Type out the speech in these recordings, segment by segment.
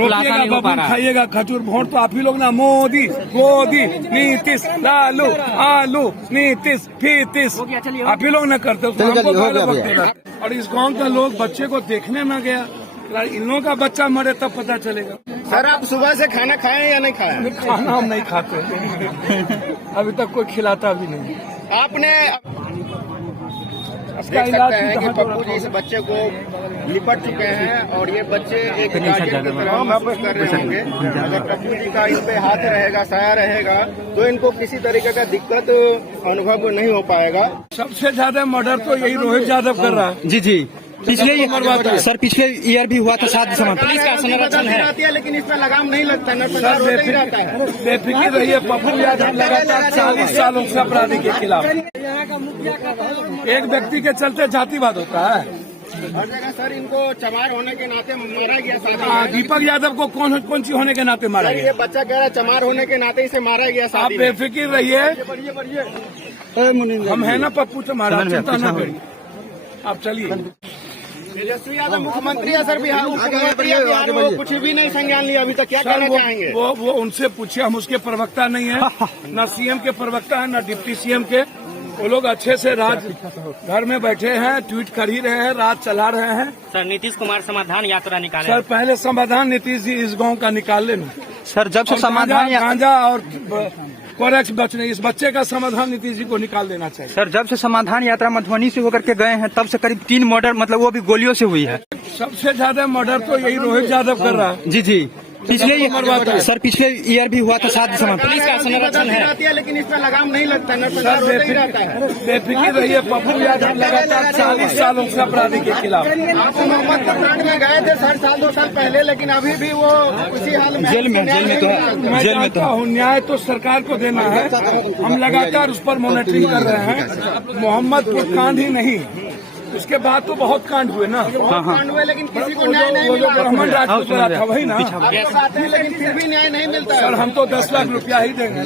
खुलासा नहीं हो पा रहा है। खाइएगा खजूर, वोट तो आप ही लोग ना। मोदी मोदी नीतीश लालू आलू नीतीश फीतीश आप ही लोग ना करते हो, हमको पहले वक्त रहते। और इस गांव का लोग बच्चे को देखने में गया, इन लोगों का बच्चा मरे तब पता चलेगा। सर आप सुबह से खाना खाए या नहीं खाए? खाना हम नहीं खाते अभी तक कोई खिलाता भी नहीं। आपने इसका देख इलाज सकते हैं कि कहाँ पप्पू जी इस बच्चे को लिपट चुके हैं और ये बच्चे एक गार्जियन की तरह महसूस कर रहे होंगे। अगर पप्पू जी का इन पे हाथ रहेगा, साया रहेगा, तो इनको किसी तरीके का दिक्कत अनुभव नहीं हो पाएगा। सबसे ज्यादा मर्डर तो यही रोहित यादव कर रहा है। जी जी, पिछले सर पिछले ईयर भी हुआ था 7 दिसंबर। पुलिस का संरक्षण है लेकिन इसमें लगाम नहीं लगता, नरप्रचार होता ही रहता है। बेफिक्र रहिए, पप्पू यादव लगातार 40 सालों से अपराधी के खिलाफ। एक व्यक्ति के चलते जातिवाद होता है। हर जगह सर इनको चमार होने के नाते मारा गया। दीपक यादव को कौन सी होने के नाते मारा ये गया? बच्चा कह रहा है चमार होने के नाते इसे मारा गया। आप बेफिक्र रहिए, हम है ना पप्पू तुम्हारा, चिंता न करिए, आप चलिए। तेजस्वी यादव मुख्यमंत्री है सर, बिहार मुख्यमंत्री है बिहार में, वो कुछ भी नहीं संज्ञान लिया अभी तक। क्या कहना चाहेंगे? वो उनसे पूछिए, हम उसके प्रवक्ता नहीं है, न सीएम के प्रवक्ता है न डिप्टी सीएम के। वो लोग अच्छे से राज घर में बैठे हैं, ट्वीट कर ही रहे हैं, राज चला रहे हैं। सर नीतीश कुमार समाधान यात्रा निकाले। सर पहले समाधान नीतीश जी इस गांव का निकाल लेना। सर जब से समाधान गांजा और कोरेक्स बचने, इस बच्चे का समाधान नीतीश जी को निकाल देना चाहिए। सर जब से समाधान यात्रा मधुबनी से होकर के गए हैं तब से करीब 3 मर्डर, मतलब वो भी गोलियों से हुई है। सबसे ज्यादा मर्डर तो यही रोहित यादव कर रहा है। जी जी, पिछले ईयर भी हुआ था 7 दिसंबर। पुलिस का संरक्षण है लेकिन इसमें लगाम नहीं लगता, नरप्रचार होता ही रहता है। बेफिक्र रहिए, पप्पू यादव लगातार 40 सालों से अपराधी के खिलाफ। आप मोहम्मदपुर कांड में गए थे सर 2 साल पहले, लेकिन अभी भी वो उसी हाल में जेल में तो है। मैं जानता हूँ, न्याय तो सरकार को देना है, हम लगातार उस पर मॉनिटरिंग कर रहे हैं। मोहम्मदपुर कांड ही नहीं, उसके बाद तो बहुत कांड हुए ना। कांड हुए लेकिन किसी को न्याय नहीं मिला। ब्राह्मण राज था वही ना। आते हैं लेकिन फिर भी न्याय नहीं मिलता है। सर हम तो 10 लाख रुपया ही देंगे।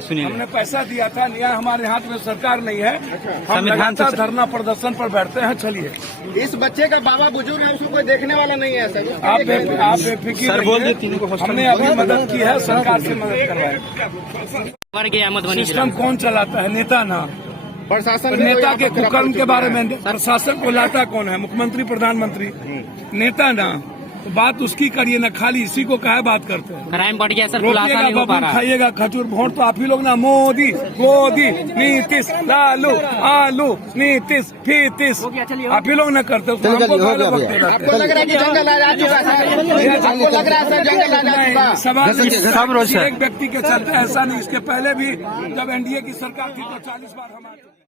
सुनील हमने पैसा दिया था, न्याय हमारे हाथ में सरकार नहीं है, हम संविधान से धरना प्रदर्शन पर बैठते हैं। चलिए, इस बच्चे का बाबा बुजुर्ग है, उसको कोई देखने वाला नहीं है सर। आप बेफिक्र रहिए, हमने अभी मदद की है, सरकार से मदद करवाए। सिस्टम कौन चलाता है? नेता ना। प्रशासन नेता के कुकर्म के बारे में प्रशासन को लाता कौन है? मुख्यमंत्री प्रधानमंत्री, नेता ना। तो बात उसकी करिए ना, खाली इसी को काहे बात करते हैं? क्राइम बढ़ गया सर, खुलासा नहीं हो पा रहा है। खाइएगा खजूर, वोट तो आप ही लोग ना। मोदी मोदी नीतीश लालू आलू नीतीश फीतीश आप ही लोग ना करते हो, हमको पहले वक्त रहते। आपको लग रहा है कि जंगल आ चुका है? आपको लग रहा है सर जंगल आ चुका? सवाल एक व्यक्ति के चलते ऐसा नहीं, इसके पहले भी जब एनडीए की सरकार थी तो 40 बार हमारे